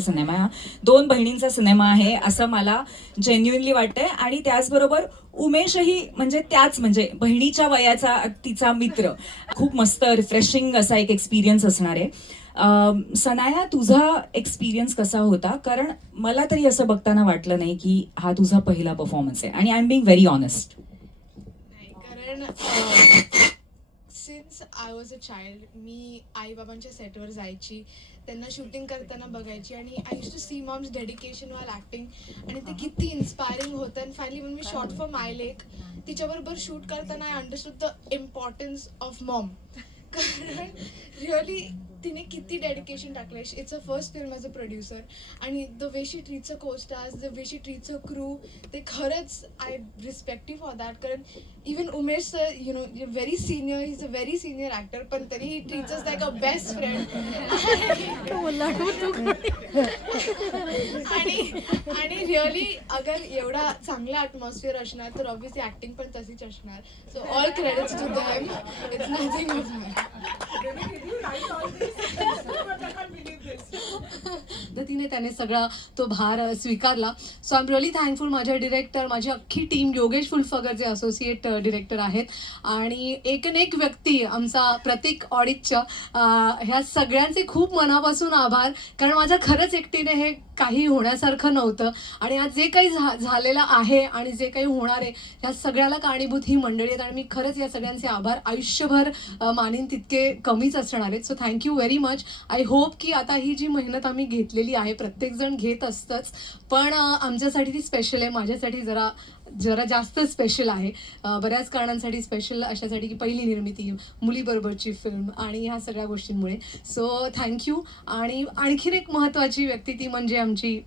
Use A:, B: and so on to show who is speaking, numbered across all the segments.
A: Cinema दोन बहिणींचा cinema आहे असं मला जेन्युनली वाटतंय. आणि त्याचबरोबर उमेशही म्हणजे त्याच म्हणजे बहिणीच्या वयाचा तिचा मित्र. खूप मस्त रिफ्रेशिंग असा एक एक्सपिरियन्स असणार आहे. सनाया तुझा एक्सपिरियन्स कसा होता? कारण मला तरी असं बघताना वाटलं नाही की हा तुझा पहिला परफॉर्मन्स आहे. आणि I am being very honest
B: कारण since I was a child मी आईबाबांच्या सेटवर जायची त्यांना शूटिंग करताना बघायची आणि I use to see mom's dedication वाल ॲक्टिंग आणि ते किती इन्स्पायरिंग होतं. आणि फायनली म्हणून मी शॉर्ट फॉर माय लेक तिच्याबरोबर शूट करताना I understood the importance of mom कारण रिअली तिने किती डेडिकेशन टाकलं it's a first film as a producer आणि the way she treats a co-stars the way she treats a crew ते खरंच आय रिस्पेक्टिव्ह फॉर दॅट कारण even Umesh sir you know very senior is a very senior actor पण तरी he treats us like a best friend आणि आणि really अगर एवढा चांगला अटमॉस्फिअर असणार तर ऑब्व्हियसली ॲक्टिंग पण तशीच असणार. So all credits to them it's nothing of
C: पद्धतीने त्याने सगळा तो भार स्वीकारला. So I am really thankful माझ्या डिरेक्टर माझी अख्खी टीम योगेश फुलफगर जे असोसिएट डिरेक्टर आहेत. आणि एक न एक व्यक्ती आमचा प्रतीक ऑडिटच्या ह्या सगळ्यांचे खूप मनापासून आभार. कारण माझ्या खरंच एकटीने हे काही होण्यासारखं नव्हतं. आणि आज जे काही झा झालेलं आहे आणि जे काही होणार आहे ह्या सगळ्याला कारणीभूत ही मंडळी आहेत. आणि मी खरंच या सगळ्यांचे आभार. आयुष्यभर मानेन मानीन तितके कमीच असणार आहेत. So thank you very much I hope की आता ही जी मेहनत आम्ही घेतलेली आहे प्रत्येकजण घेत असतंच. पण आमच्यासाठी ती स्पेशल आहे. माझ्यासाठी जरा जरा जास्त स्पेशल आहे. बऱ्याच कारणांसाठी स्पेशल अशासाठी की पहिली निर्मिती मुलीबरोबरची फिल्म आणि ह्या सगळ्या गोष्टींमुळे. सो थँक्यू आणि आणखीन एक महत्त्वाची व्यक्ती ती म्हणजे आमची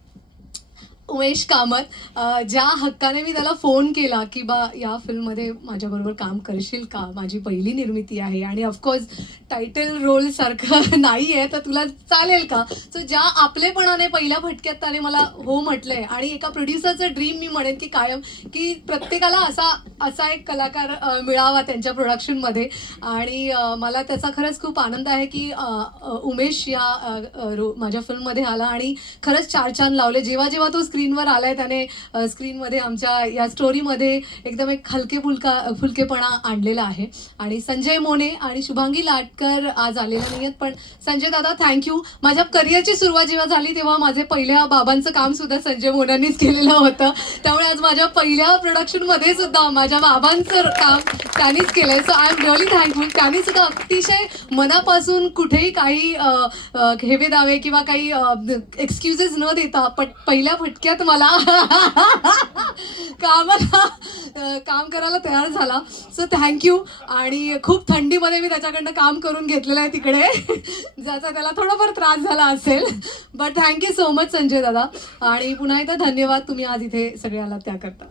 C: उमेश कामत ज्या हक्काने मी त्याला फोन केला की बा या फिल्ममध्ये माझ्याबरोबर काम करशील का? माझी पहिली निर्मिती आहे आणि ऑफकोर्स टायटल रोल सारखं नाही आहे तर तुला चालेल का? सो ज्या आपलेपणाने पहिल्या फटक्यात त्याने मला हो म्हटलंय आणि एका प्रोड्युसरचं ड्रीम मी म्हणेन की कायम की प्रत्येकाला असा असा एक कलाकार मिळावा त्यांच्या प्रोडक्शनमध्ये आणि मला त्याचा खरंच खूप आनंद आहे की उमेश या रो माझ्या फिल्ममध्ये आला आणि खरंच चार चांद लावले. जेव्हा जेव्हा तो स्क्रीनवर आलाय त्याने स्क्रीनमध्ये आमच्या या स्टोरीमध्ये एकदम एक हलके फुलका फुलकेपणा आणलेला आहे. आणि संजय मोने आणि शुभांगी लाटकर आज आलेले नाही आहेत पण संजय दादा थँक्यू माझ्या करिअरची सुरुवात जेव्हा झाली तेव्हा माझे पहिल्या बाबांचं काम सुद्धा संजय मोनांनीच केलेलं होतं. त्यामुळे आज माझ्या पहिल्या प्रोडक्शनमध्ये सुद्धा माझ्या बाबांचं काम त्यांनीच केलंय. So I am really thankful त्यांनी सुद्धा अतिशय मनापासून कुठेही काही घेवे हेवे दावे किंवा काही एक्सक्युजेस न देता पण पहिल्या फटक्यात मला कामाला काम करायला तयार झाला. सो थँक्यू आणि खूप थंडीमध्ये मी त्याच्याकडनं काम करून घेतलेलं आहे तिकडे ज्याचा त्याला थोडाफार त्रास झाला असेल. But thank you so much Sanjay दादा. आणि पुन्हा एकदा धन्यवाद तुम्ही आज इथे सगळ्याला त्या करता